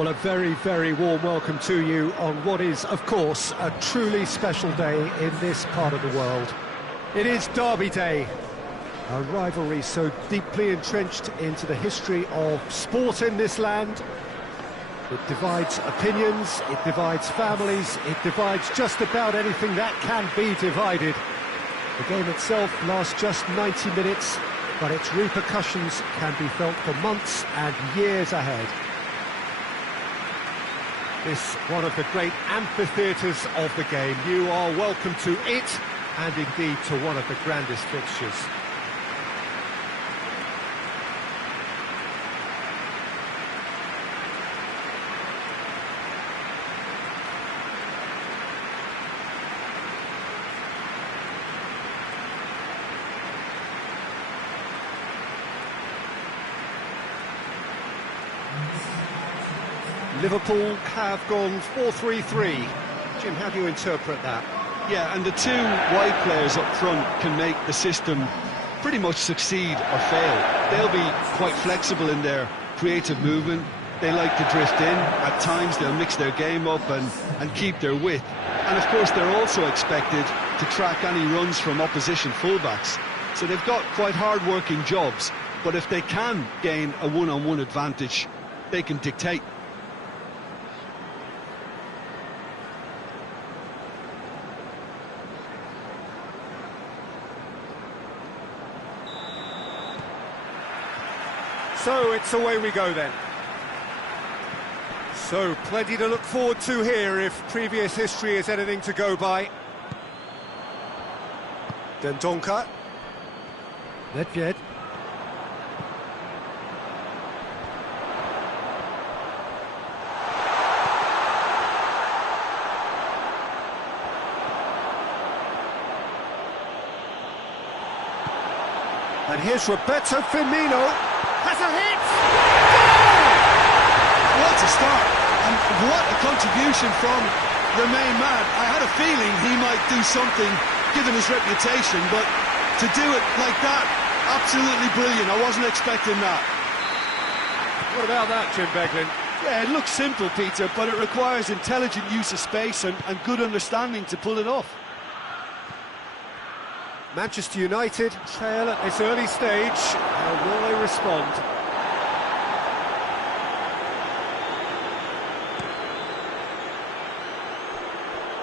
Well, a very, very warm welcome to you on what is, of course, a truly special day in this part of the world. It is Derby Day, a rivalry so deeply entrenched into the history of sport in this land. It divides opinions, it divides families, it divides just about anything that can be divided. The game itself lasts just 90 minutes, but its repercussions can be felt for months and years ahead. This one of the great amphitheatres of the game. You are welcome to it, and indeed to one of the grandest fixtures. Liverpool have gone 4-3-3. Jim, how do you interpret that? Yeah, and the two wide players up front can make the system pretty much succeed or fail. They'll be quite flexible in their creative movement. They like to drift in. At times they'll mix their game up and keep their width. And of course they're also expected to track any runs from opposition fullbacks. So they've got quite hard-working jobs, but if they can gain a one-on-one advantage, they can dictate. So it's away we go then. So plenty to look forward to here if previous history is anything to go by. Dendonka. Nedved. And here's Roberto Firmino. Has a hit! What a start, and what a contribution from the main man. I had a feeling he might do something, given his reputation, but to do it like that, absolutely brilliant. I wasn't expecting that. What about that, Jim Beglin? Yeah, it looks simple, Peter, but it requires intelligent use of space and good understanding to pull it off. Manchester United trail at this early stage. How will they respond?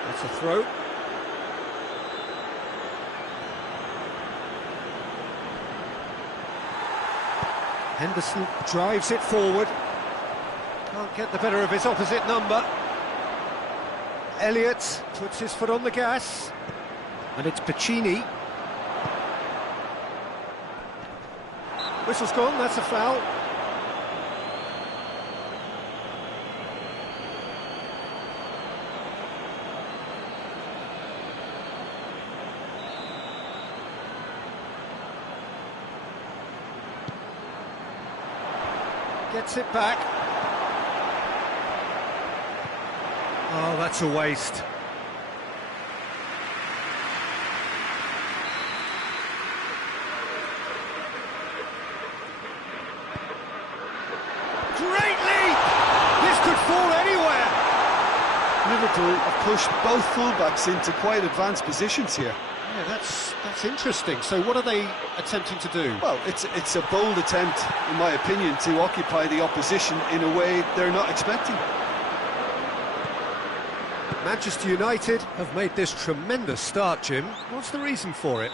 That's a throw. Henderson drives it forward. Can't get the better of his opposite number. Elliott puts his foot on the gas. And it's Pacini. Whistle's gone, that's a foul. Gets it back. Oh, that's a waste. Liverpool have pushed both fullbacks into quite advanced positions here. Yeah, that's interesting. So what are they attempting to do? Well, it's a bold attempt, in my opinion, to occupy the opposition in a way they're not expecting. Manchester United have made this tremendous start, Jim. What's the reason for it?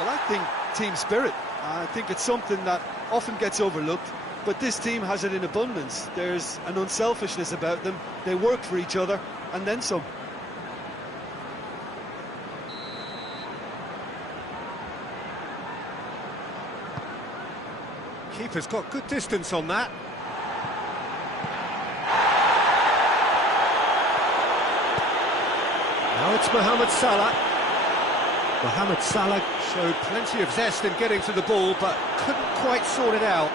Well, I think team spirit. I think it's something that often gets overlooked, but this team has it in abundance. There's an unselfishness about them. They work for each other, and then some. Keeper's got good distance on that. Now it's Mohamed Salah. Mohamed Salah showed plenty of zest in getting to the ball, but couldn't quite sort it out.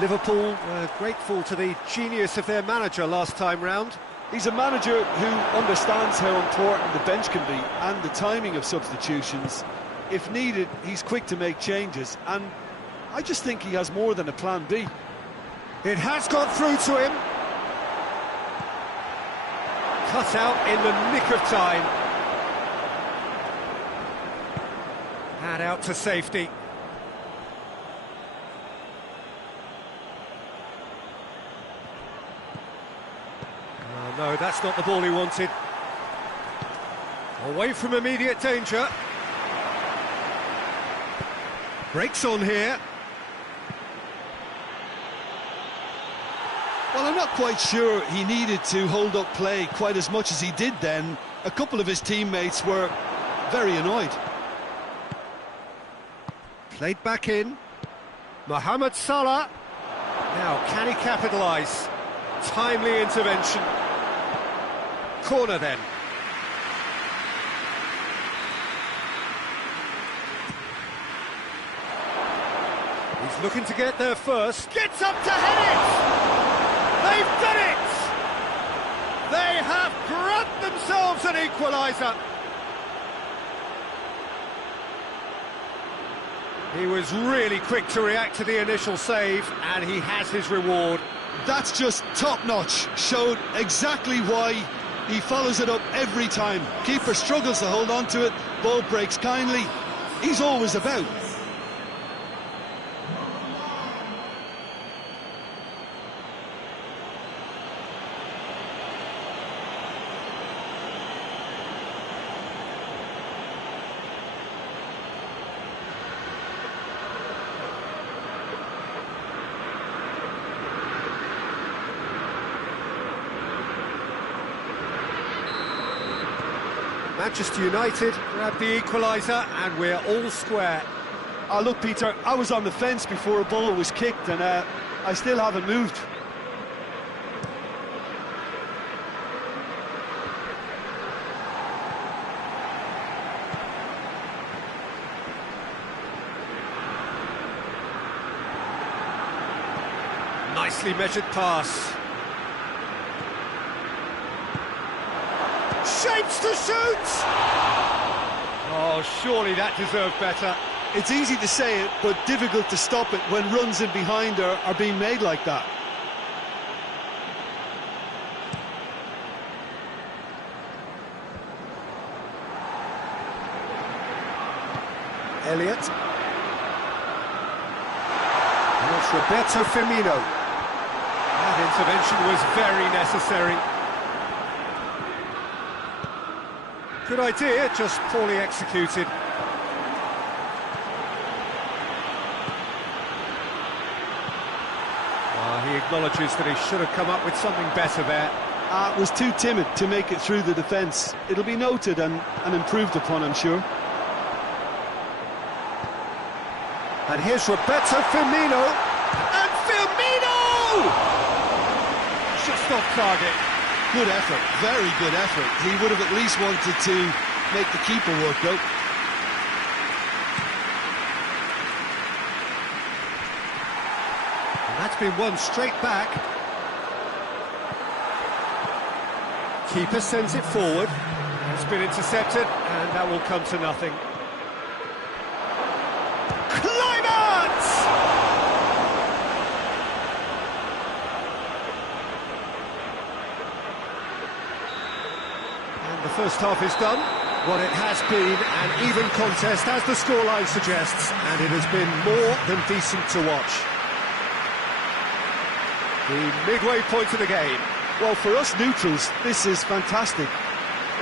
Liverpool were grateful to the genius of their manager last time round. He's a manager who understands how important the bench can be and the timing of substitutions. If needed, he's quick to make changes, and I just think he has more than a plan B. It has got through to him. Cut out in the nick of time. And out to safety. Oh, no, that's not the ball he wanted. Away from immediate danger. Breaks on here. Well, I'm not quite sure he needed to hold up play quite as much as he did then. A couple of his teammates were very annoyed. Played back in. Mohamed Salah. Now, can he capitalise? Timely intervention. Corner then. He's looking to get there first. Gets up to head it! They've done it! They have grabbed themselves an equaliser. He was really quick to react to the initial save, and he has his reward. That's just top-notch. Showed exactly why he follows it up every time. Keeper struggles to hold on to it, ball breaks kindly. He's always about. Manchester United grab the equaliser, and we're all square. Oh, look, Peter, I was on the fence before a ball was kicked, and I still haven't moved. Nicely measured pass. Shapes to shoot! Oh, surely that deserved better. It's easy to say it, but difficult to stop it when runs in behind are being made like that. Elliott. And it's Roberto Firmino. That intervention was very necessary. Good idea, just poorly executed. He acknowledges that he should have come up with something better there. Was too timid to make it through the defence. It'll be noted and improved upon, I'm sure. And here's Roberto Firmino. And Firmino! Just off target. Good effort, very good effort. He would have at least wanted to make the keeper work out. And that's been won straight back. Keeper sends it forward. It's been intercepted, and that will come to nothing. The first half is done. What it has been an even contest, as the scoreline suggests, and it has been more than decent to watch. The midway point of the game. Well, for us neutrals, this is fantastic.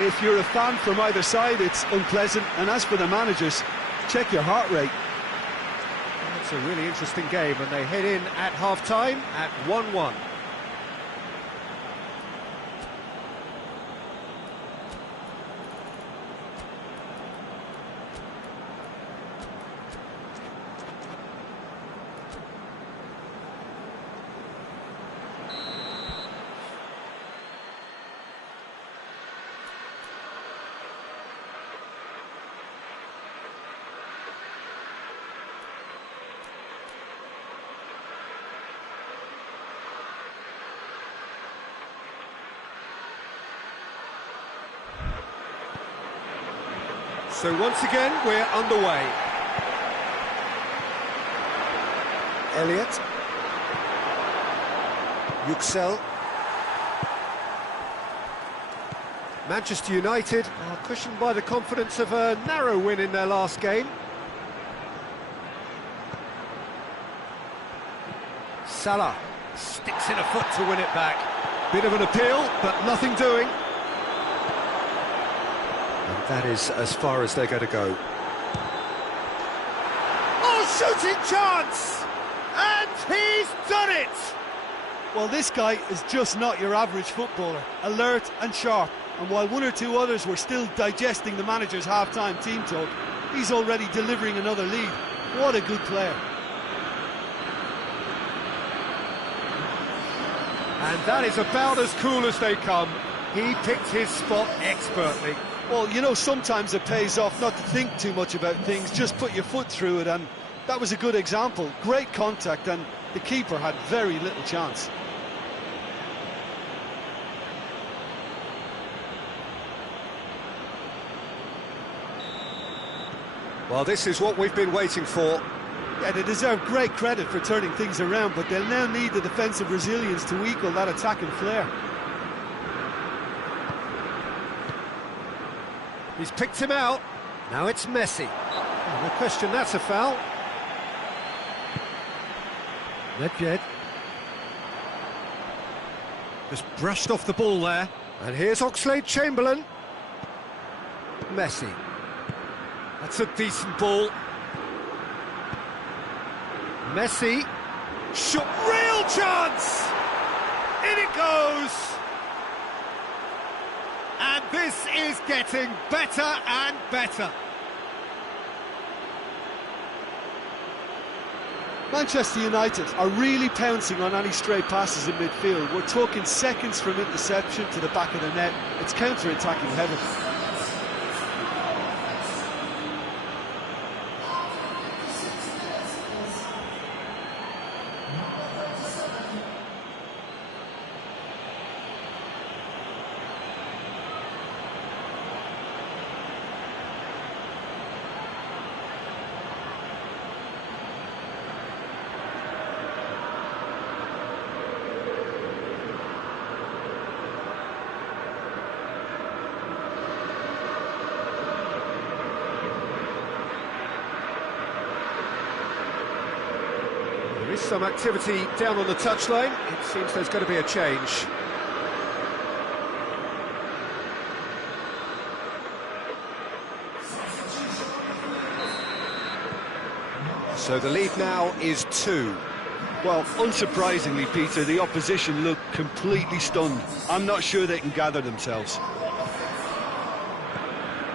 If you're a fan from either side, it's unpleasant, and as for the managers, check your heart rate. It's a really interesting game, and they head in at half-time at 1-1. So once again, we're underway. Elliott. Yüksel. Manchester United are cushioned by the confidence of a narrow win in their last game. Salah sticks in a foot to win it back. Bit of an appeal, but nothing doing. And that is as far as they're going to go. Oh, shooting chance! And he's done it! Well, this guy is just not your average footballer. Alert and sharp. And while one or two others were still digesting the manager's half-time team talk, he's already delivering another lead. What a good player. And that is about as cool as they come. He picked his spot expertly. Well, you know, sometimes it pays off not to think too much about things, just put your foot through it, and that was a good example. Great contact, and the keeper had very little chance. Well, this is what we've been waiting for. Yeah, they deserve great credit for turning things around, but they'll now need the defensive resilience to equal that attacking flair. He's picked him out. Now it's Messi. Oh, no question, that's a foul. Nedved. Just brushed off the ball there. And here's Oxlade-Chamberlain. Messi. That's a decent ball. Messi. Shot. Real chance! In it goes! And this is getting better and better. Manchester United are really pouncing on any stray passes in midfield. We're talking seconds from interception to the back of the net. It's counter-attacking heaven. There is some activity down on the touchline. It seems there's going to be a change. So the lead now is 2. Well, unsurprisingly, Peter, the opposition look completely stunned. I'm not sure they can gather themselves.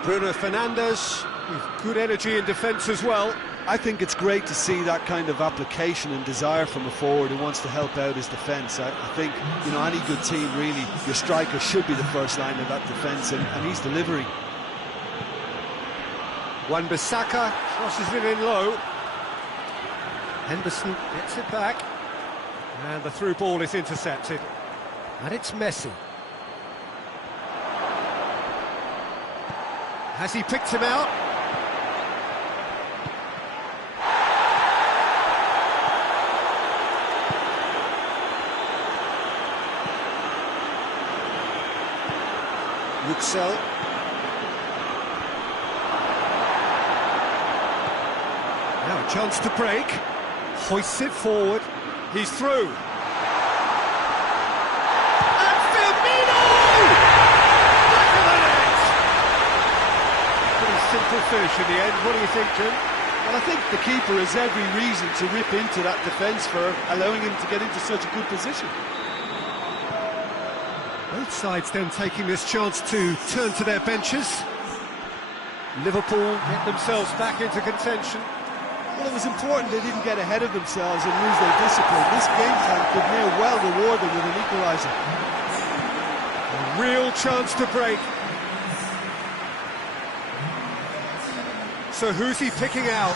Bruno Fernandes with good energy in defence as well. I think it's great to see that kind of application and desire from a forward who wants to help out his defence. I think, you know, any good team, really, your striker should be the first line of that defence, and he's delivering. Wan-Bissaka crosses it in low. Henderson gets it back. And the through ball is intercepted. And it's Messi. Has he picked him out? Yüksel. Now a chance to break. Hoists it forward. He's through. And Firmino! Back of the net! Pretty simple finish in the end. What do you think, Jim? Well, I think the keeper has every reason to rip into that defence for allowing him to get into such a good position. Both sides then taking this chance to turn to their benches. Liverpool get themselves back into contention. Well, it was important they didn't get ahead of themselves and lose their discipline. This game plan could now well reward them with an equaliser. A real chance to break. So who's he picking out?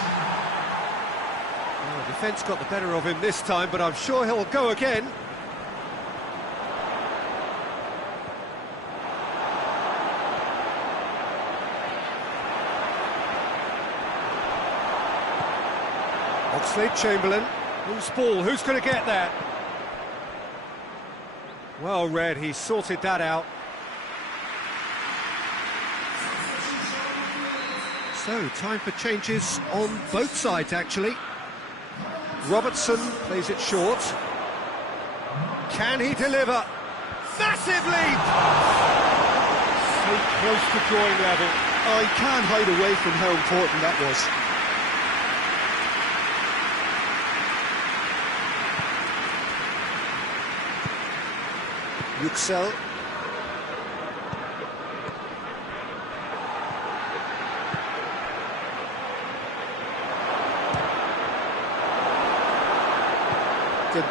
Oh, defence got the better of him this time, but I'm sure he'll go again. Oxlade-Chamberlain. Who's ball? Who's going to get that? Well read, he sorted that out. So, time for changes on both sides, actually. Robertson plays it short. Can he deliver? Massive leap! So close to drawing level. I can't hide away from how important that was. Yüksel.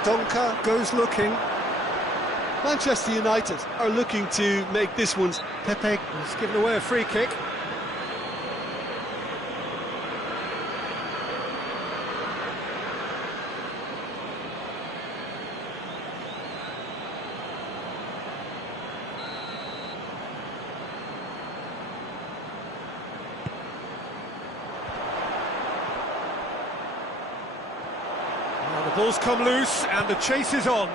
Donka goes looking. Manchester United are looking to make this one. Pepe has given away a free kick. The ball's come loose and the chase is on.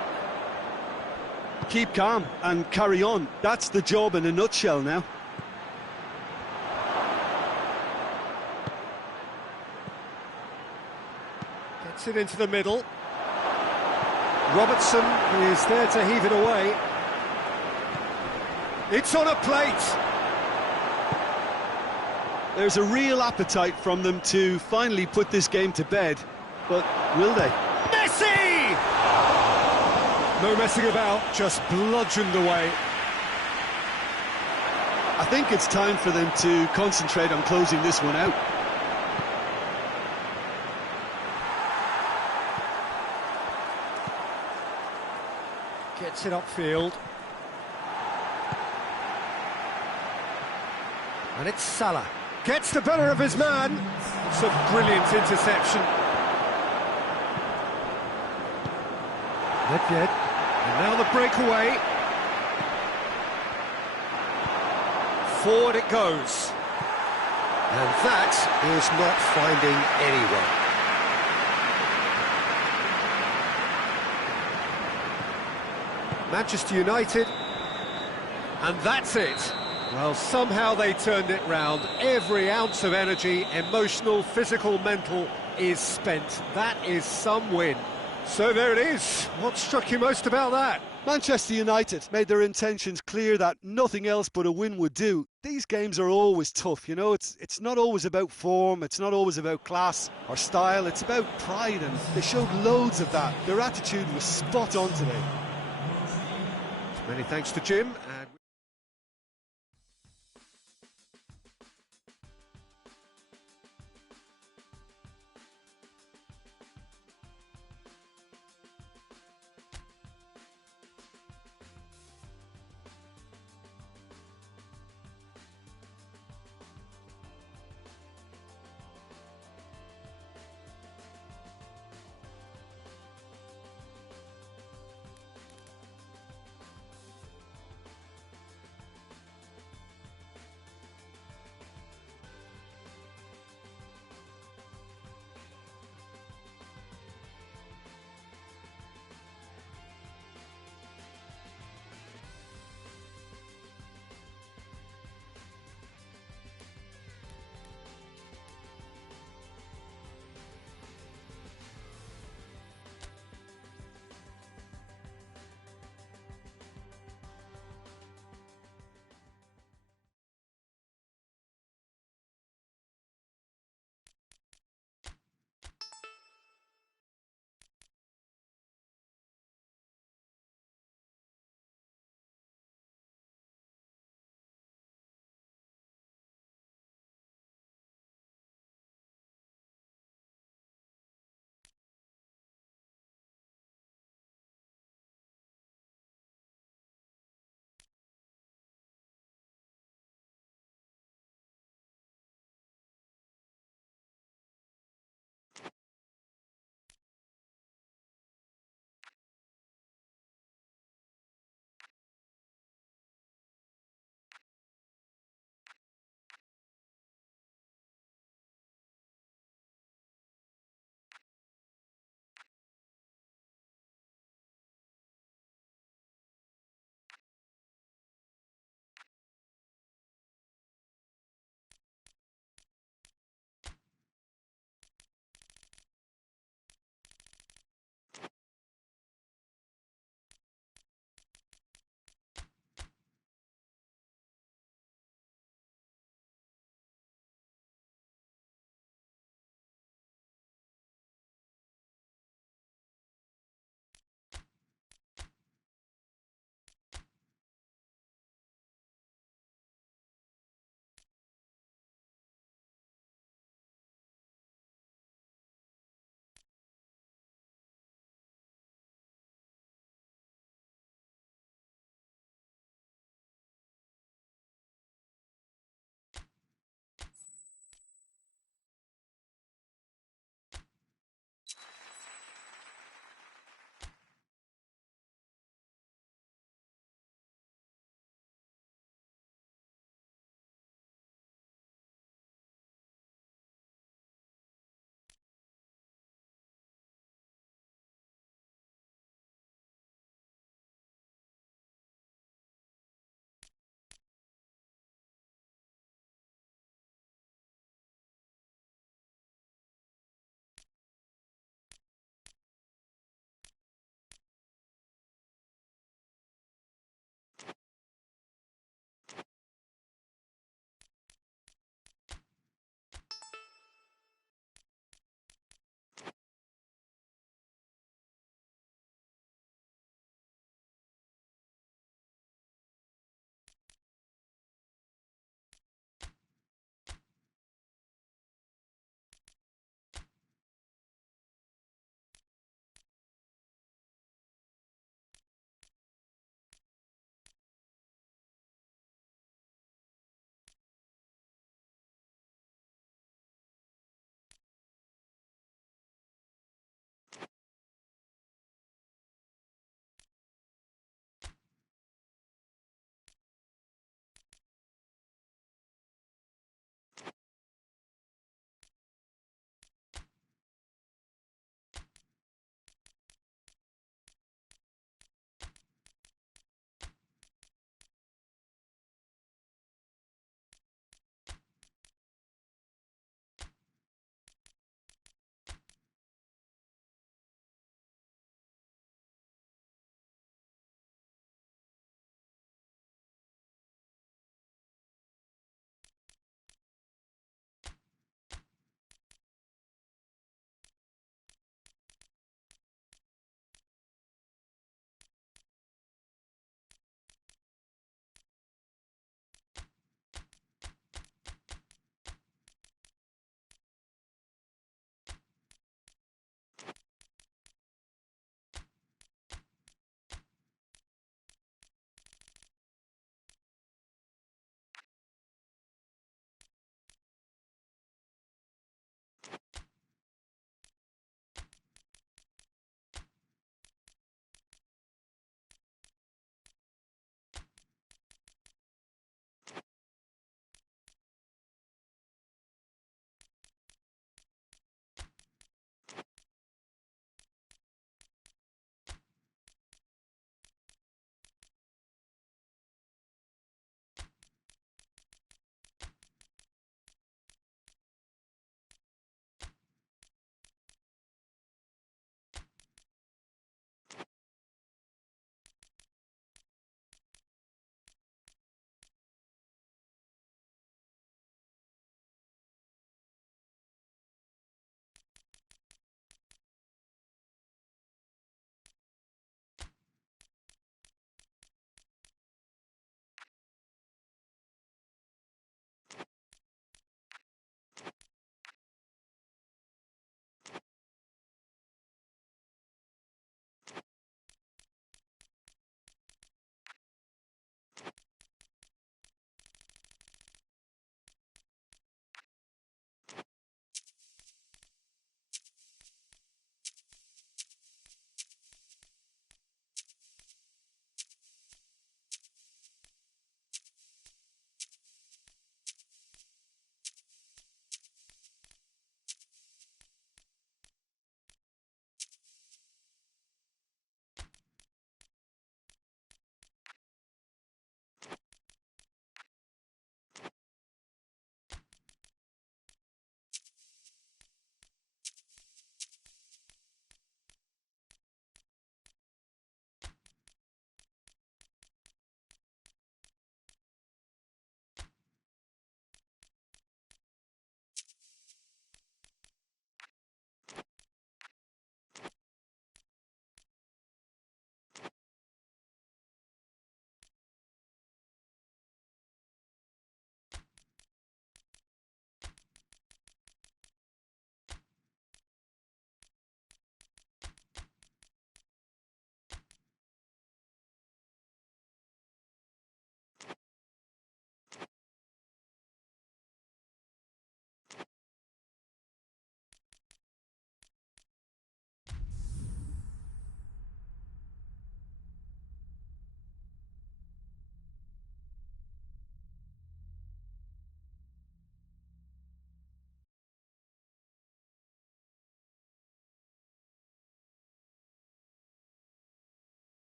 Keep calm and carry on. That's the job in a nutshell now. Gets it into the middle. Robertson is there to heave it away. It's on a plate. There's a real appetite from them to finally put this game to bed, but will they? Messi! No messing about, just bludgeoned away. I think it's time for them to concentrate on closing this one out. Gets it upfield. And it's Salah. Gets the better of his man. It's a brilliant interception. Nedved. And now the breakaway. Forward it goes. And that is not finding anyone. Manchester United. And that's it. Well, somehow they turned it round. Every ounce of energy, emotional, physical, mental, is spent. That is some win. So there it is. What struck you most about that? Manchester United made their intentions clear that nothing else but a win would do. These games are always tough, you know, it's not always about form, it's not always about class or style, it's about pride, and they showed loads of that. Their attitude was spot on today. Many thanks to Jim.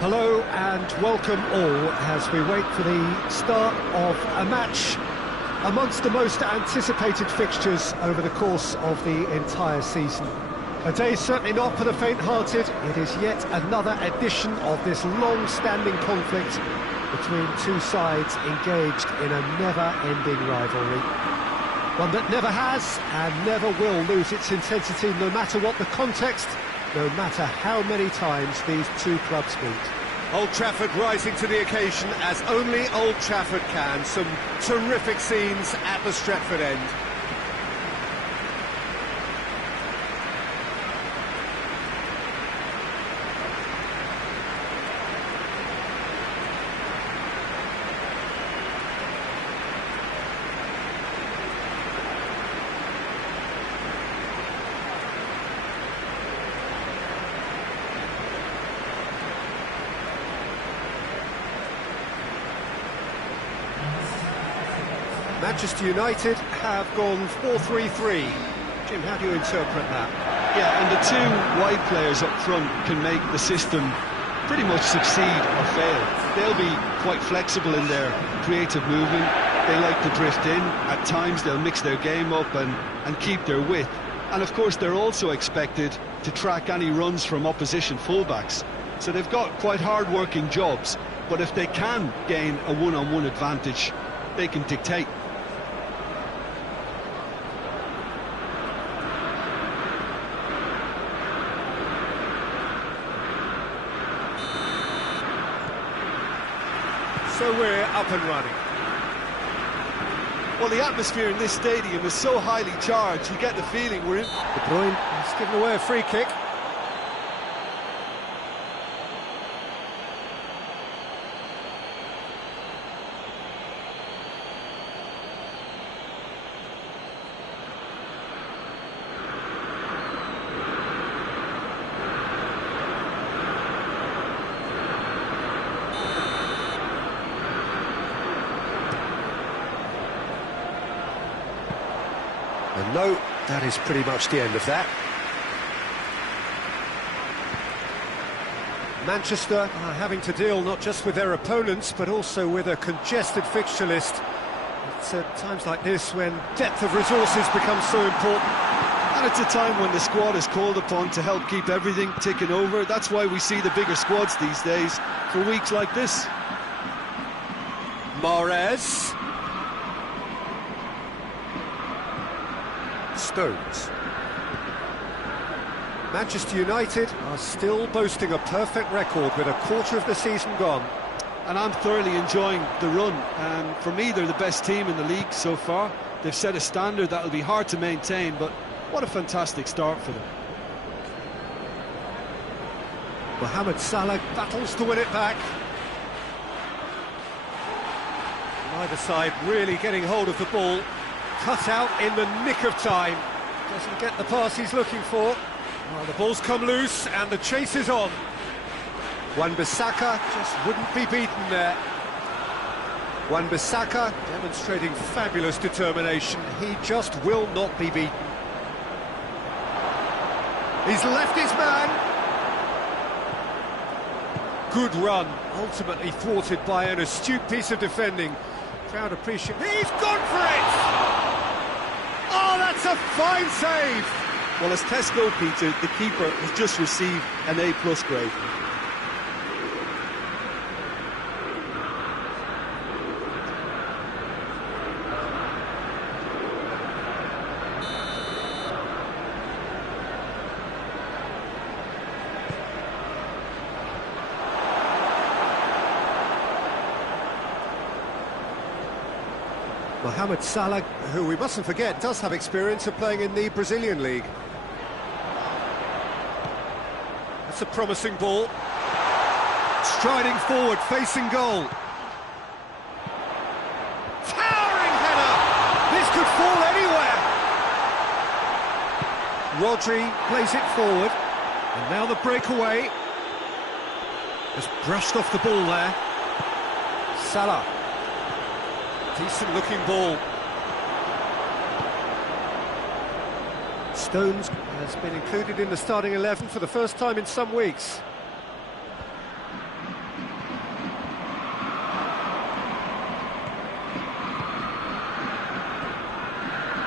Hello and welcome all as we wait for the start of a match amongst the most anticipated fixtures over the course of the entire season. A day certainly not for the faint-hearted. It is yet another edition of this long-standing conflict between two sides engaged in a never-ending rivalry. One that never has and never will lose its intensity, no matter what the context, no matter how many times these two clubs meet. Old Trafford rising to the occasion as only Old Trafford can. Some terrific scenes at the Stretford end. Manchester United have gone 4-3-3. Jim, how do you interpret that? Yeah, and the two wide players up front can make the system pretty much succeed or fail. They'll be quite flexible in their creative movement. They like to drift in. At times they'll mix their game up and keep their width. And of course they're also expected to track any runs from opposition fullbacks. So they've got quite hard-working jobs, but if they can gain a one-on-one advantage, they can dictate. So we're up and running. Well, the atmosphere in this stadium is so highly charged, you get the feeling we're in. De Bruyne has given away a free kick. And no, that is pretty much the end of that. Manchester are having to deal not just with their opponents, but also with a congested fixture list. It's at times like this when depth of resources becomes so important. And it's a time when the squad is called upon to help keep everything ticking over. That's why we see the bigger squads these days for weeks like this. Mahrez. Stones. Manchester United are still boasting a perfect record with a quarter of the season gone. And I'm thoroughly enjoying the run. For me, they're the best team in the league so far. They've set a standard that'll be hard to maintain, but what a fantastic start for them. Mohamed Salah battles to win it back. Neither side really getting hold of the ball. Cut out in the nick of time. Doesn't get the pass he's looking for. Oh, the ball's come loose and the chase is on. Wan-Bissaka just wouldn't be beaten there. Wan-Bissaka demonstrating fabulous determination. He just will not be beaten. He's left his man. Good run, ultimately thwarted by an astute piece of defending. Crowd appreciate. He's gone for it! Oh, that's a fine save! Well, as Tesco, Peter, the keeper has just received an A+ grade. Mohamed Salah, who we mustn't forget, does have experience of playing in the Brazilian league. That's a promising ball. Striding forward, facing goal. Towering header! This could fall anywhere! Rodri plays it forward. And now the breakaway. Has brushed off the ball there. Salah. Decent looking ball. Stones has been included in the starting 11 for the first time in some weeks.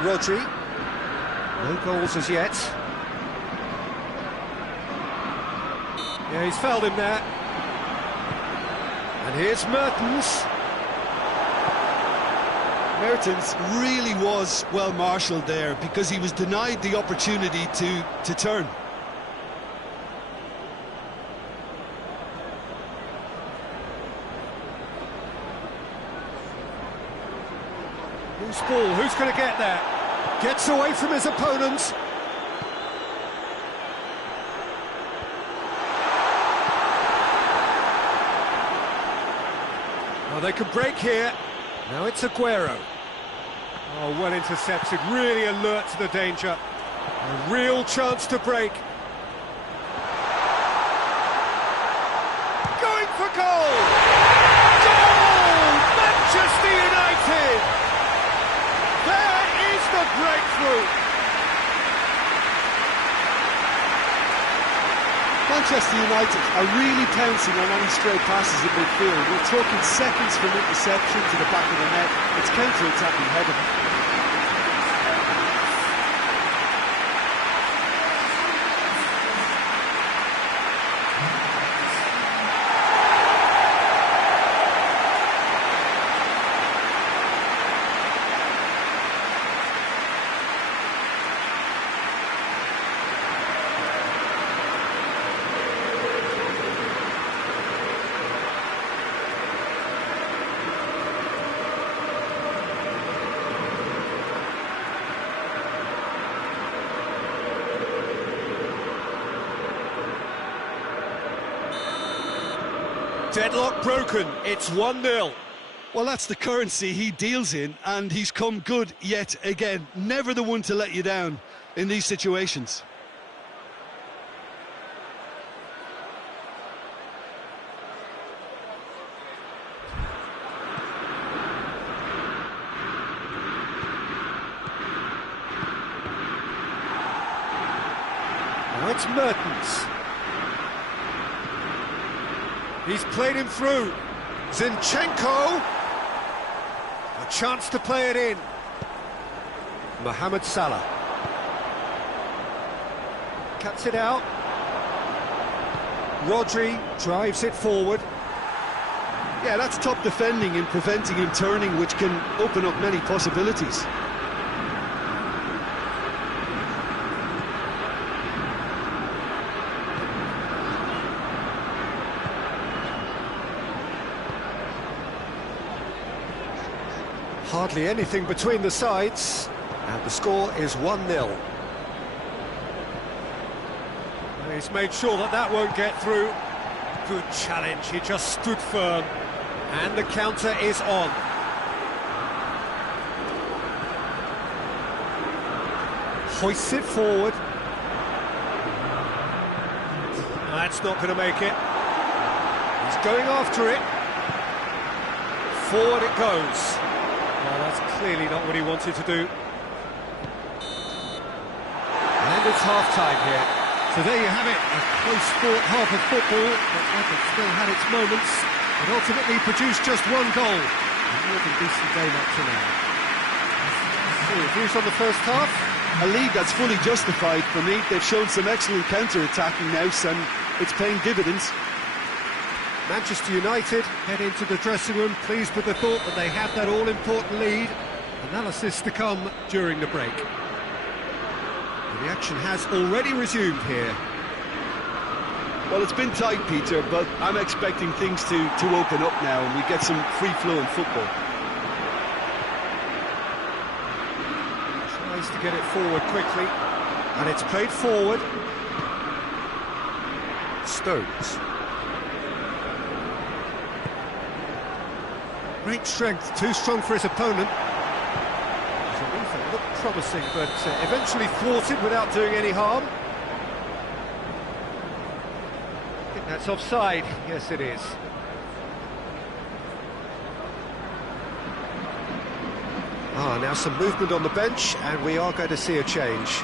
Rodri. No goals as yet. Yeah, he's fouled him there. And here's Mertens. Mertens really was well marshalled there because he was denied the opportunity to turn. Loose ball, who's going to get there? Gets away from his opponents. Well, they can break here. Now it's Aguero. Oh, well intercepted, really alert to the danger. A real chance to break. Going for goal! Goal! Manchester United! There is the breakthrough! Manchester United are really pouncing on any stray passes in midfield. We're talking seconds from interception to the back of the net. It's counter-attacking heaven. Deadlock broken, it's 1-0. Well, that's the currency he deals in, and he's come good yet again. Never the one to let you down in these situations. Now it's Mertens. He's played him through. Zinchenko. A chance to play it in. Mohamed Salah. Cuts it out. Rodri drives it forward. Yeah, that's top defending and preventing him turning, which can open up many possibilities. Hardly anything between the sides, and the score is 1-0. He's made sure that that won't get through. Good challenge, he just stood firm, and the counter is on. Hoists it forward. That's not going to make it. He's going after it. Forward it goes. Well, that's clearly not what he wanted to do. And it's half-time here. So there you have it, a close-fought half of football, but Everton still had its moments, and ultimately produced just one goal. A more than decent game up to now. So, views on the first half? A lead that's fully justified for me. They've shown some excellent counter-attacking now, and it's paying dividends. Manchester United head into the dressing room pleased with the thought that they have that all-important lead. Analysis to come during the break. The action has already resumed here. Well, it's been tight, Peter, but I'm expecting things to open up now and we get some free-flowing football. Tries to get it forward quickly, and it's played forward. Stones. Great strength, too strong for his opponent. It looked promising, but eventually thwarted without doing any harm. I think that's offside. Yes, it is. Now some movement on the bench, and we are going to see a change.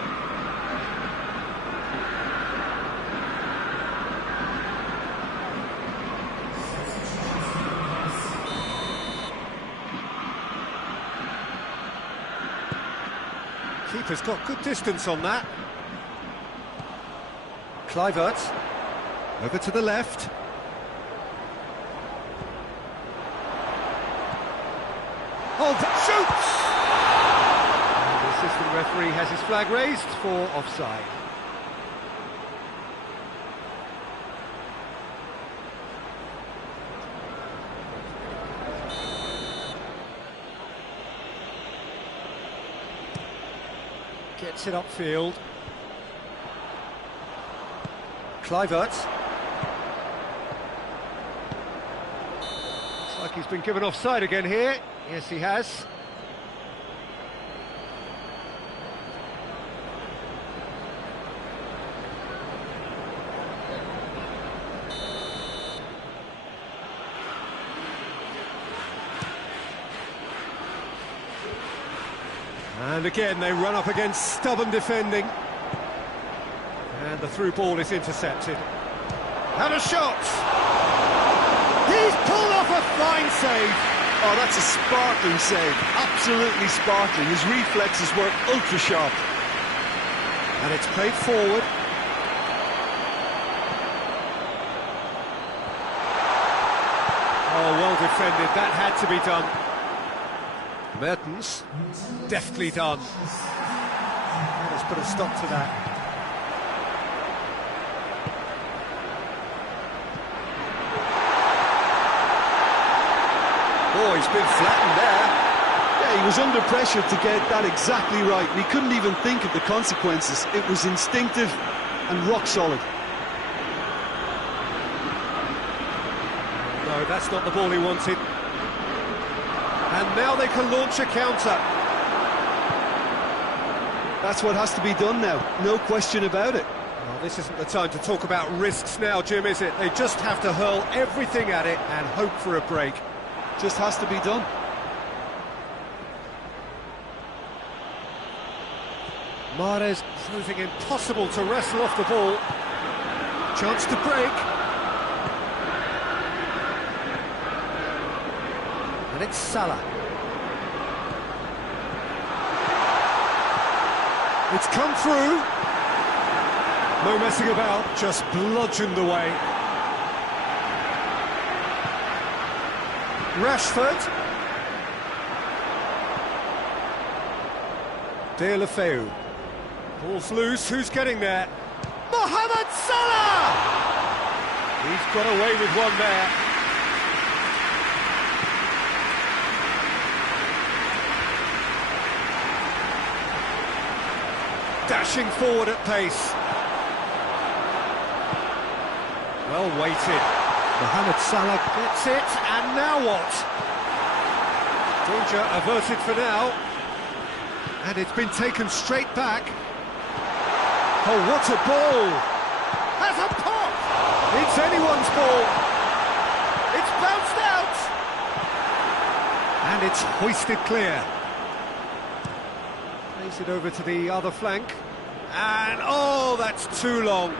Keeper's got good distance on that. Kluivert, over to the left. Hold, shoots! And the assistant referee has his flag raised for offside. Gets it upfield. Kluivert. Looks like he's been given offside again here. Yes, he has. And again, they run up against stubborn defending. And the through ball is intercepted. And a shot! He's pulled off a fine save. Oh, that's a sparkling save. Absolutely sparkling. His reflexes were ultra sharp. And it's played forward. Oh, well defended. That had to be done. Mertens, deftly done. Let's put a stop to that. Oh, he's been flattened there. Yeah, he was under pressure to get that exactly right. And he couldn't even think of the consequences. It was instinctive and rock solid. No, that's not the ball he wanted. And now they can launch a counter. That's what has to be done now, no question about it. Well, this isn't the time to talk about risks now, Jim, is it? They just have to hurl everything at it and hope for a break. Just has to be done. Mahrez proving impossible to wrestle off the ball. Chance to break. And it's Salah. It's come through. No messing about, just bludgeoned away. Rashford. De La Feu. Ball's loose, who's getting there? Mohamed Salah! He's got away with one there. Dashing forward at pace. Well weighted. Mohamed Salah gets it, and now what? Danger averted for now. And it's been taken straight back. Oh, what a ball! Has a pop! It's anyone's ball. It's bounced out! And it's hoisted clear. Plays it over to the other flank. And, oh, that's too long.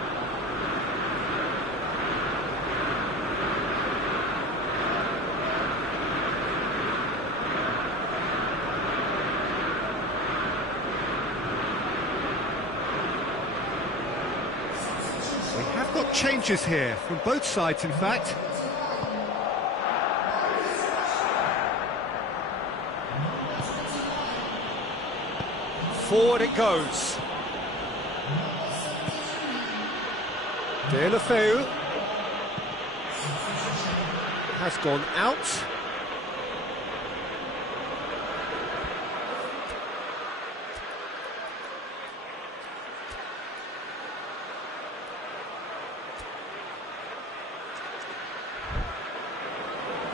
We have got changes here, from both sides, in fact. Forward it goes. De La Feu has gone out.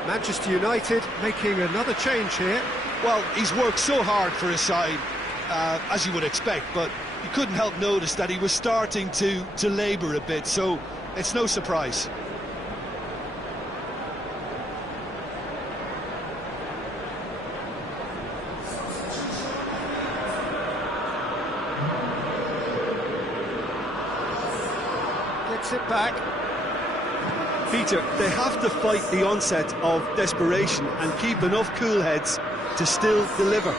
Manchester United making another change here. Well, he's worked so hard for his side, as you would expect, but you couldn't help notice that he was starting to labour a bit, so it's no surprise. Gets it back. Peter, they have to fight the onset of desperation and keep enough cool heads to still deliver.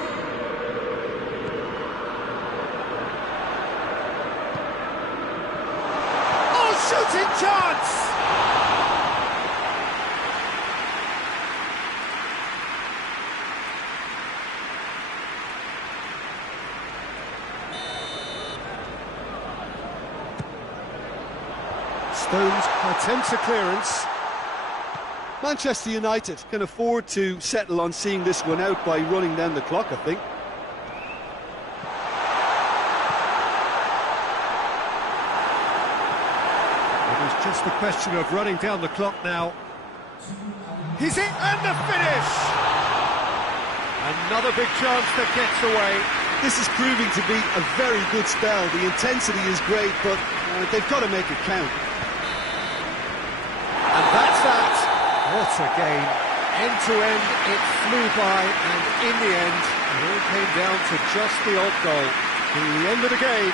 Stones attempts a clearance. Manchester United can afford to settle on seeing this one out by running down the clock, I think. It is just a question of running down the clock now. He's it, and the finish! Another big chance that gets away. This is proving to be a very good spell. The intensity is great, but they've got to make it count. And that's that. What a game. End to end, it flew by, and in the end, it all came down to just the odd goal. The end of the game.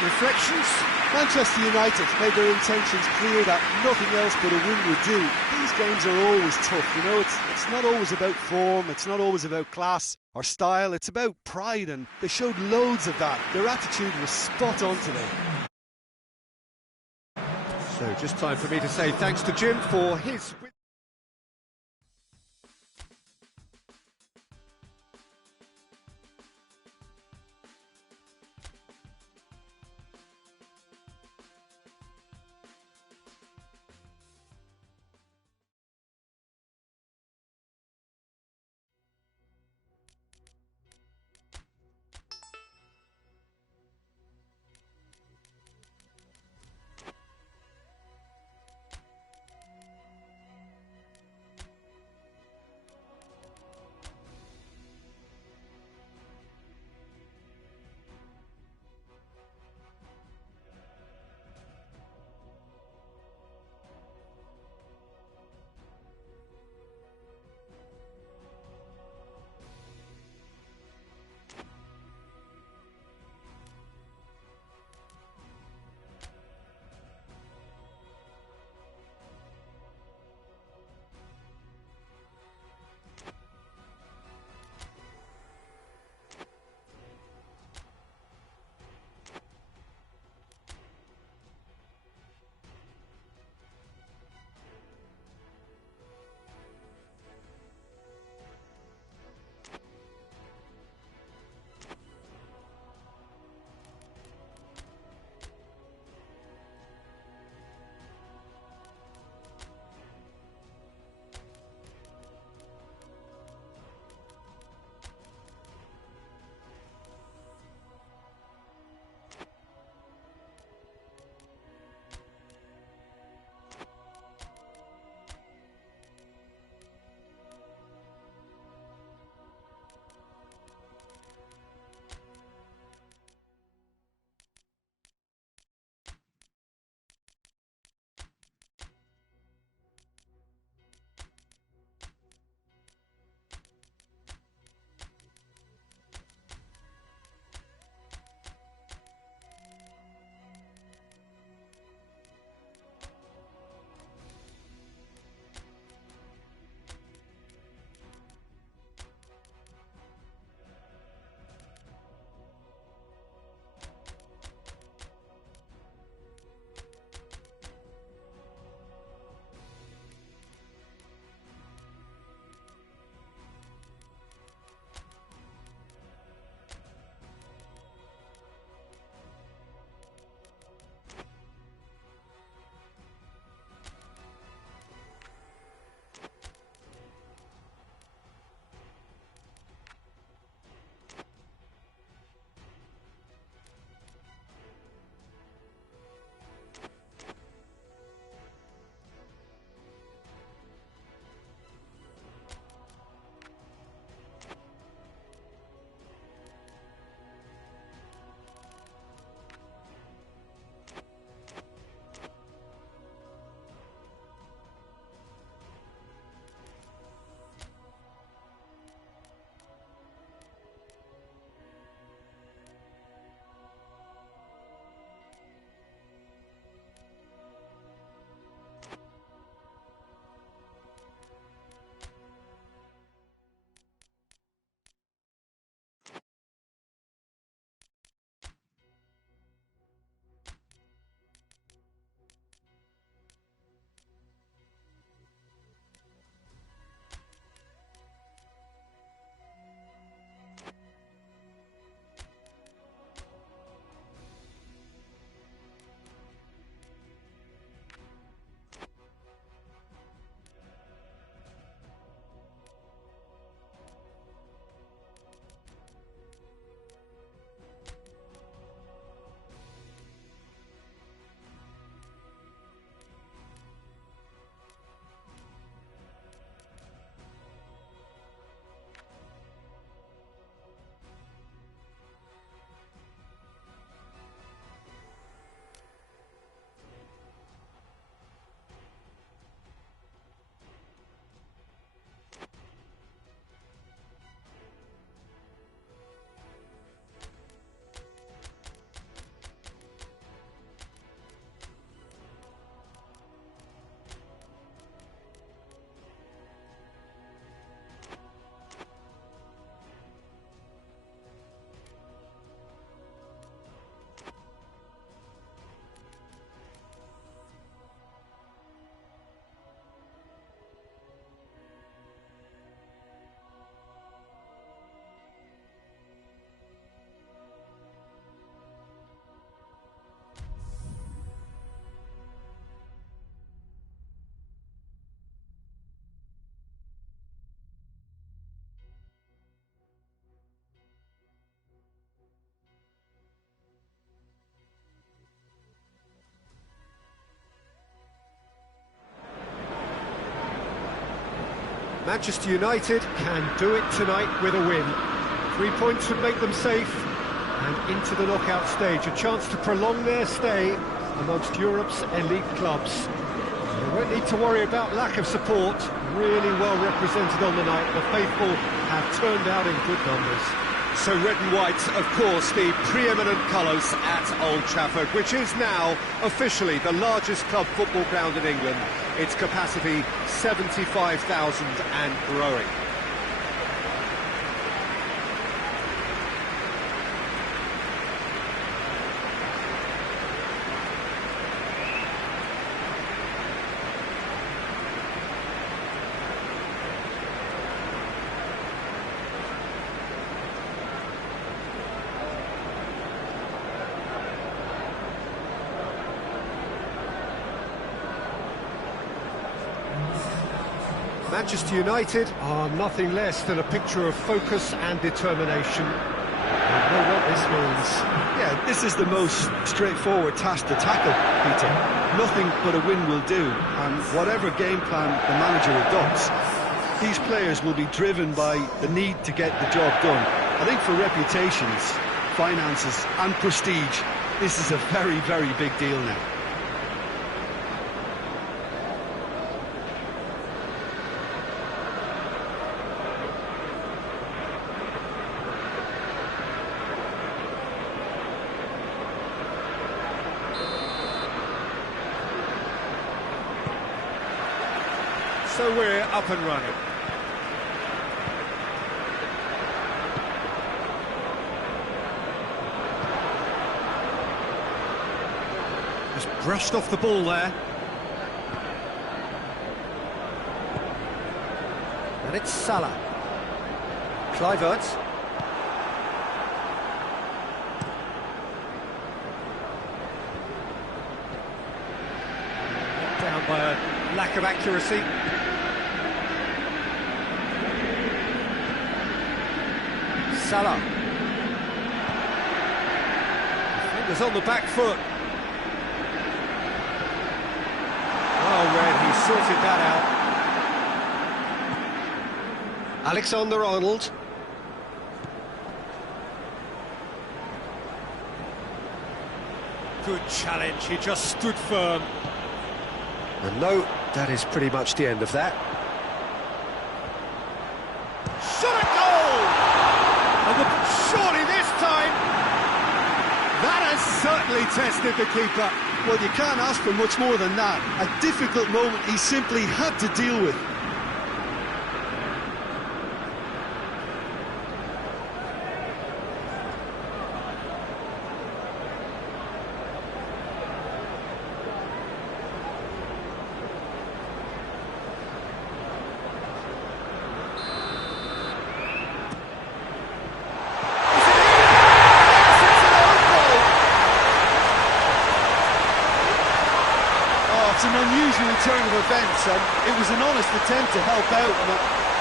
Reflections? Manchester United made their intentions clear that nothing else but a win would do. These games are always tough, you know, it's not always about form, it's not always about class or style, it's about pride, and they showed loads of that. Their attitude was spot on today. So just time for me to say thanks to Jim for his... Manchester United can do it tonight with a win. 3 points would make them safe, and into the knockout stage, a chance to prolong their stay amongst Europe's elite clubs. They won't need to worry about lack of support. Really well represented on the night. The faithful have turned out in good numbers. So red and white, of course, the pre-eminent colours at Old Trafford, which is now officially the largest club football ground in England. Its capacity 75,000 and growing. Manchester United are nothing less than a picture of focus and determination. They know what this means. Yeah, this is the most straightforward task to tackle, Peter. Nothing but a win will do, and whatever game plan the manager adopts, these players will be driven by the need to get the job done. I think for reputations, finances and prestige, this is a very, very big deal now. So we're up and running. Just brushed off the ball there. And it's Salah. Kluivert. Down by a lack of accuracy. Salah. Defenders on the back foot. Well read, he sorted that out. Alexander-Arnold. Good challenge, he just stood firm. And no, that is pretty much the end of that. Shot a goal! Surely this time, that has certainly tested the keeper. Well, you can't ask for much more than that. A difficult moment he simply had to deal with. It's an unusual turn of events, and it was an honest attempt to help out, and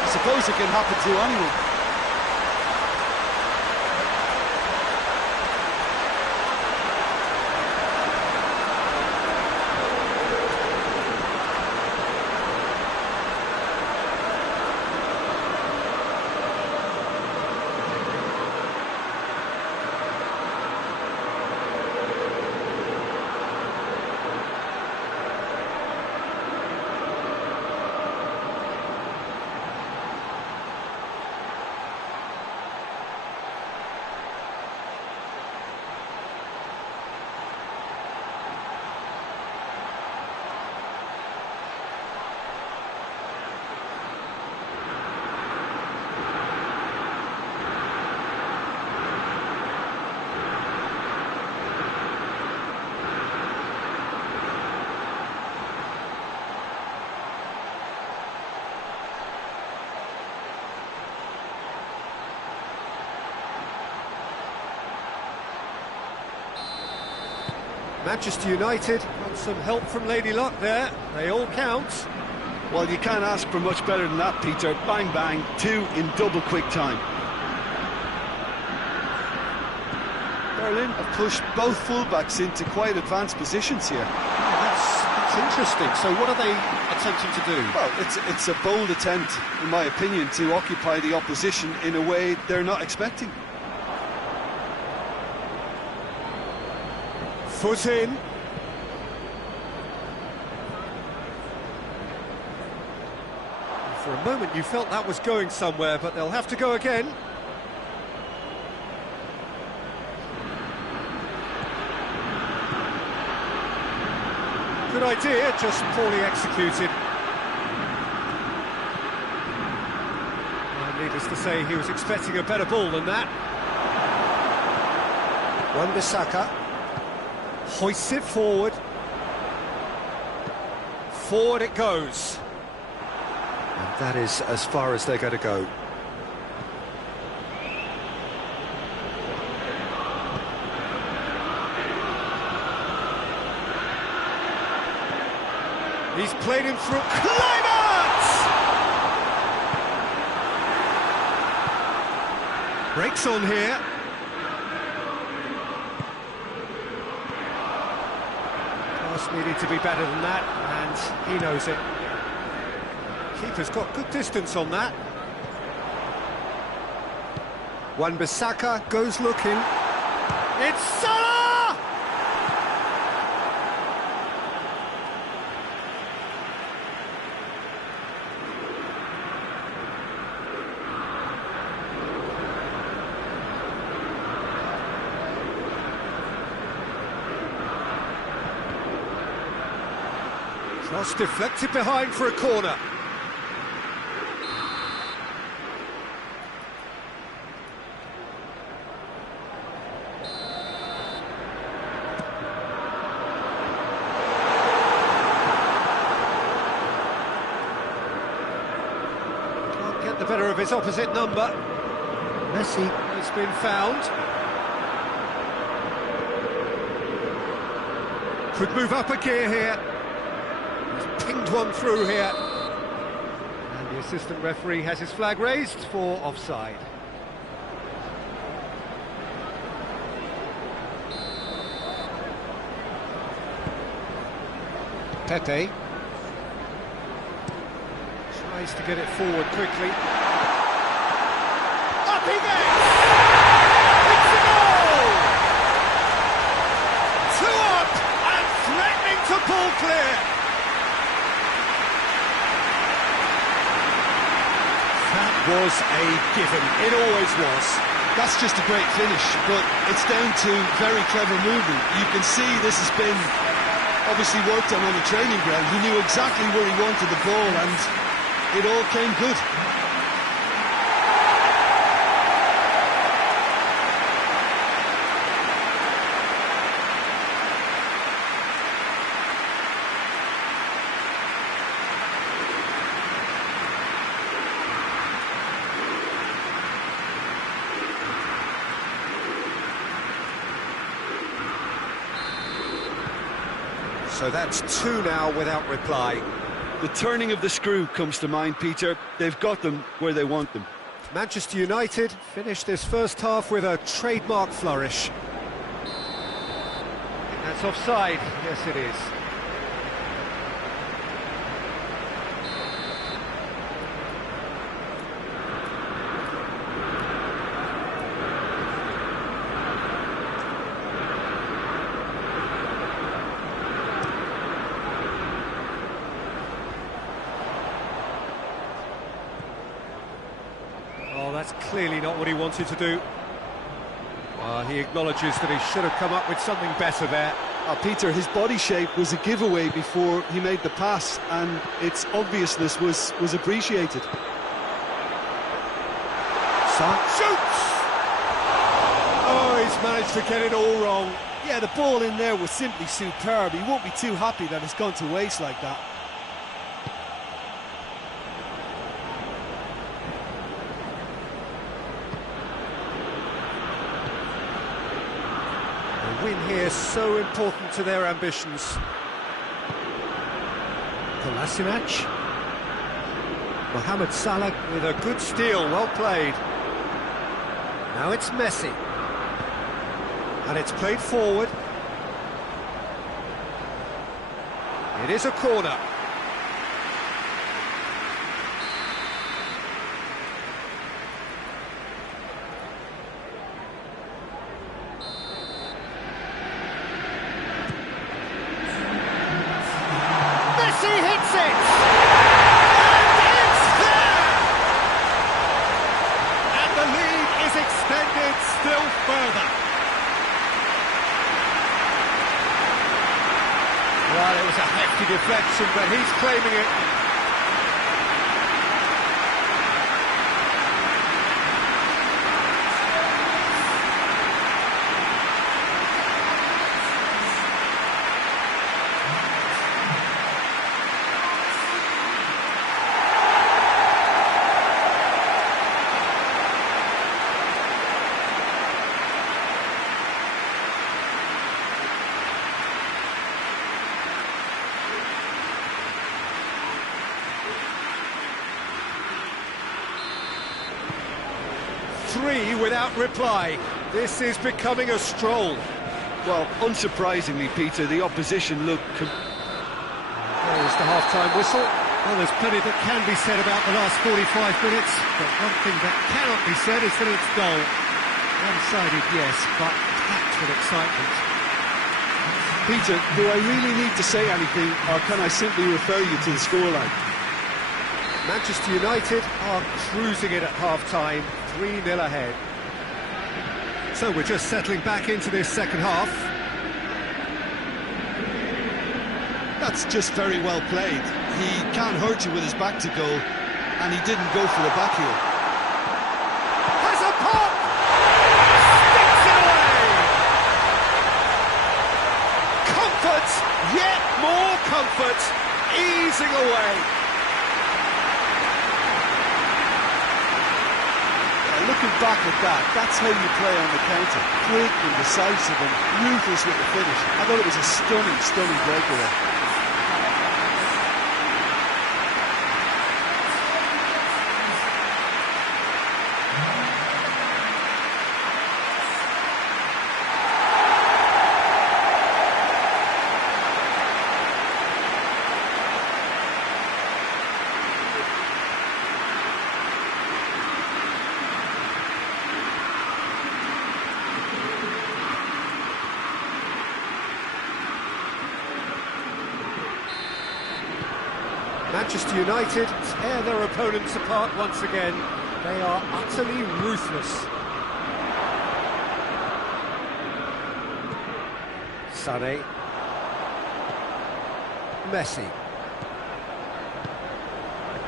I suppose it can happen to anyone. Manchester United got some help from Lady Luck there. They all count. Well, you can't ask for much better than that, Peter. Bang, bang, two in double quick time. Berlin have pushed both fullbacks into quite advanced positions here. Yeah, that's That's interesting. So what are they attempting to do? Well, it's a bold attempt, in my opinion, to occupy the opposition in a way they're not expecting. Foot in. For a moment you felt that was going somewhere, but they'll have to go again. Good idea, just poorly executed. Needless to say, he was expecting a better ball than that. Wan-Bissaka Hoists it forward. Forward it goes. and that is as far as they're going to go. He's played him through. Climax! Breaks on here. Pass needed to be better than that, and he knows it. Keeper's got good distance on that. Wan-Bissaka goes looking. It's Salah! Cross deflected behind for a corner. Can't get the better of his opposite number. Messi. Has been found. Could move up a gear here. Pinged one through here. And the assistant referee has his flag raised for offside. Pepe. Tries to get it forward quickly. Up he gets! It's a goal! 2 up and threatening to pull clear. Was a given. It always was. That's just a great finish, but it's down to very clever movement. You can see this has been obviously worked on the training ground. He knew exactly where he wanted the ball, and it all came good. So that's 2 now without reply. The turning of the screw comes to mind, Peter. They've got them where they want them. Manchester United finished this first half with a trademark flourish. I think that's offside. Yes, it is. Oh, that's clearly not what he wanted to do. He acknowledges that he should have come up with something better there. Peter, his body shape was a giveaway before he made the pass, and its obviousness was appreciated. Shoots! Oh, he's managed to get it all wrong. Yeah, the ball in there was simply superb. He won't be too happy that it's gone to waste like that. Win here so important to their ambitions. Kolasinac. Mohamed Salah with a good steal, well played. Now it's Messi. And it's played forward. It is a corner. Messi hits it! And it's there! And the lead is extended still further. Well, it was a hefty deflection, but he's claiming it. Three without reply. This is becoming a stroll. Well, unsurprisingly, Peter, the opposition look... There's the half-time whistle. Well, there's plenty that can be said about the last 45 minutes, but one thing that cannot be said is that it's dull. One-sided, yes, but packed with excitement. Peter, do I really need to say anything, or can I simply refer you to the scoreline? Manchester United are cruising it at half-time, 3-0 ahead. So we're just settling back into this second half. That's just very well played. He can't hurt you with his back to goal, and he didn't go for the back heel. Has a pop! Sticks it away! Comfort! Yet more comfort! Easing away! Looking back at that, that's how you play on the counter. Quick and decisive and ruthless with the finish. I thought it was a stunning, stunning breakaway. Manchester United tear their opponents apart once again. They are utterly ruthless. Sané. Messi.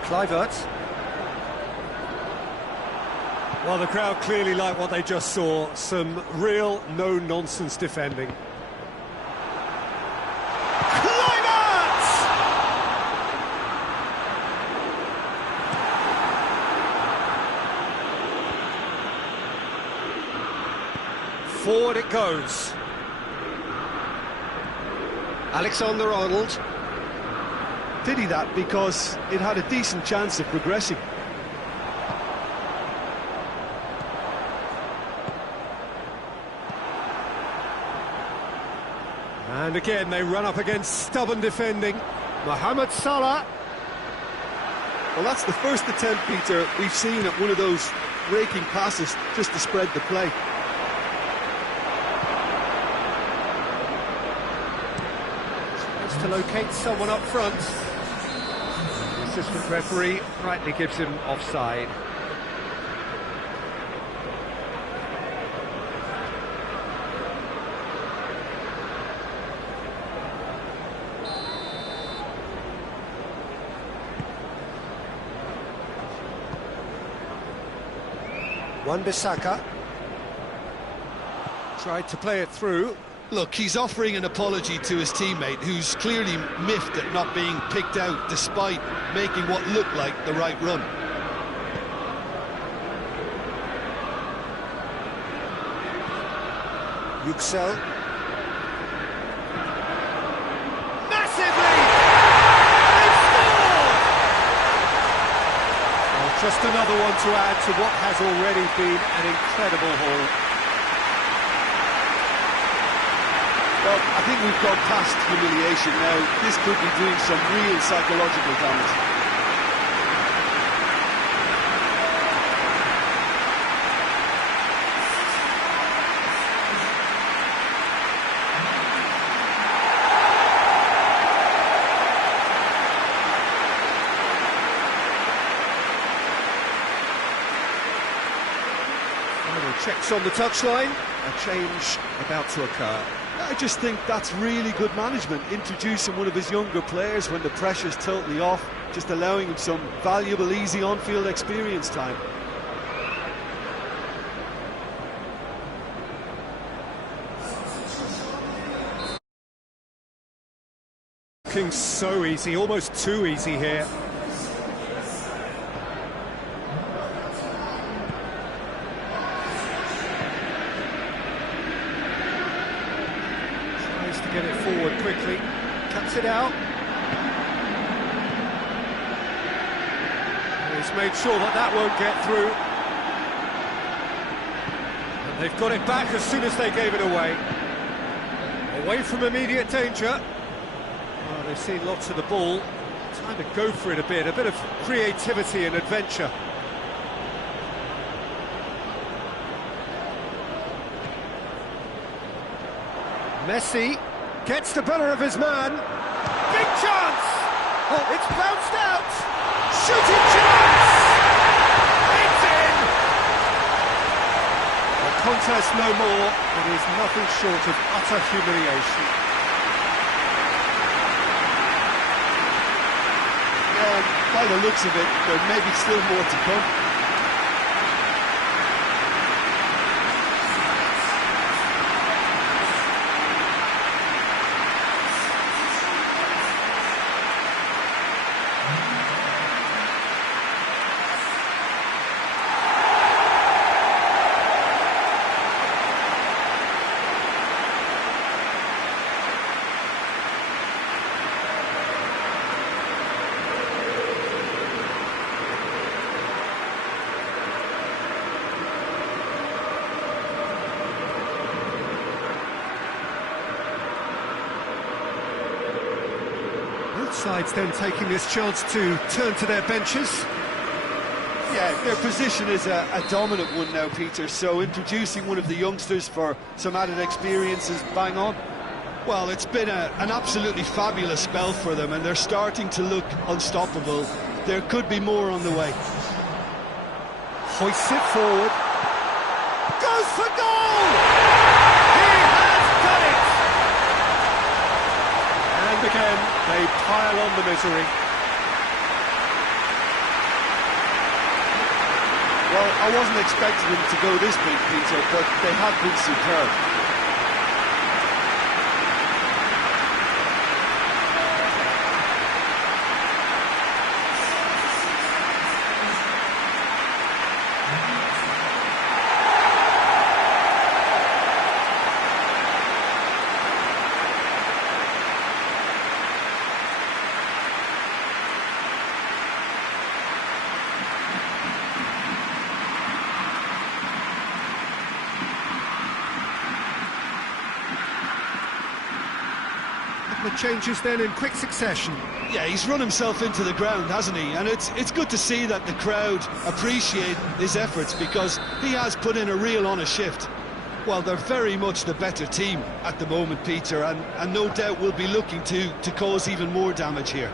Kluivert. Well, the crowd clearly like what they just saw. Some real no-nonsense defending. Forward it goes. Alexander-Arnold. Did he that because it had a decent chance of progressing? And again, they run up against stubborn defending. Mohamed Salah. Well, that's the first attempt, Peter, we've seen at one of those raking passes just to spread the play. To locate someone up front. The assistant referee rightly gives him offside. Wan-Bissaka tried to play it through. Look, he's offering an apology to his teammate, who's clearly miffed at not being picked out despite making what looked like the right run. Yüksel. Massively! They've scored! Well, just another one to add to what has already been an incredible haul. Well, I think we've gone past humiliation now. This could be doing some real psychological damage. Checks on the touchline, a change about to occur. I just think that's really good management, introducing one of his younger players when the pressure's totally off, just allowing him some valuable, easy on-field experience time. Looking so easy, almost too easy here. To get it forward quickly, cuts it out. He's made sure that that won't get through. And they've got it back as soon as they gave it away. Away from immediate danger. Well, they've seen lots of the ball. Time to go for it a bit of creativity and adventure. Messi gets the better of his man. Big chance! Oh, it's bounced out! Shooting chance! It's in! The contest no more. It is nothing short of utter humiliation. Yeah, by the looks of it, there may be still more to come. Sides then taking this chance to turn to their benches. Yeah, their position is a dominant one now, Peter, so introducing one of the youngsters for some added experience is bang on. Well, it's been an absolutely fabulous spell for them, and they're starting to look unstoppable. There could be more on the way. Hoists it forward. Goes for goal! He has done it! And again, they pile on the misery. Well, I wasn't expecting them to go this big, Peter, but they have been superb. The changes then in quick succession. Yeah, he's run himself into the ground, hasn't he? And it's good to see that the crowd appreciate his efforts, because he has put in a real honest shift. Well, they're very much the better team at the moment, Peter, and no doubt will be looking to cause even more damage here.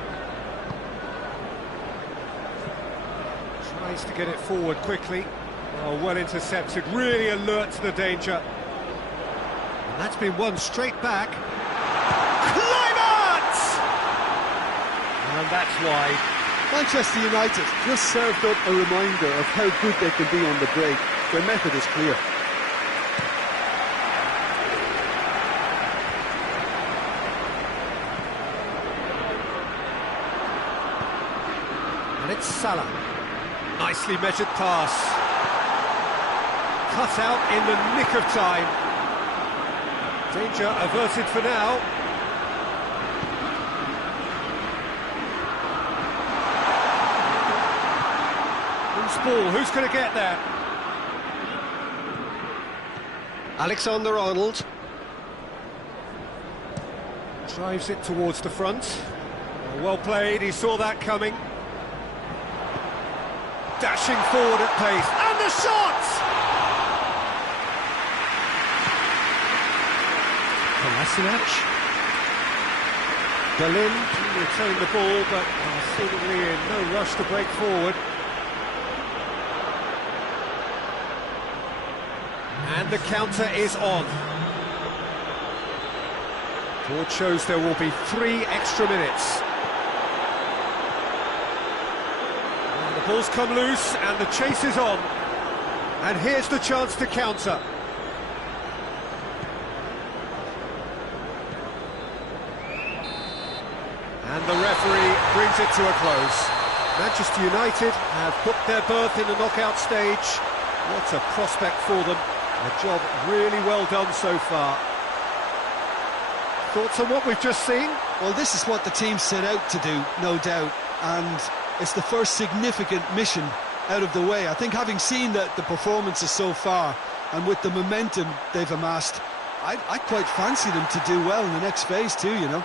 Tries to get it forward quickly. Oh, well intercepted, really alert to the danger. And that's been won straight back. And that's why Manchester United just served up a reminder of how good they can be on the break. Their method is clear. And it's Salah. Nicely measured pass. Cut out in the nick of time. Danger averted for now. Ball, who's going to get there? Alexander-Arnold. Drives it towards the front. Well played, he saw that coming. Dashing forward at pace, and the shot! Kolasinac. Berlin retain the ball, but seemingly in no rush to break forward. And the counter is on. Board shows there will be 3 extra minutes. And the ball's come loose, and the chase is on. And here's the chance to counter. And the referee brings it to a close. Manchester United have booked their berth in the knockout stage. What a prospect for them. A job really well done so far. Thoughts on what we've just seen? Well, this is what the team set out to do, no doubt. And it's the first significant mission out of the way. I think having seen the performances so far, and with the momentum they've amassed, I quite fancy them to do well in the next phase too, you know.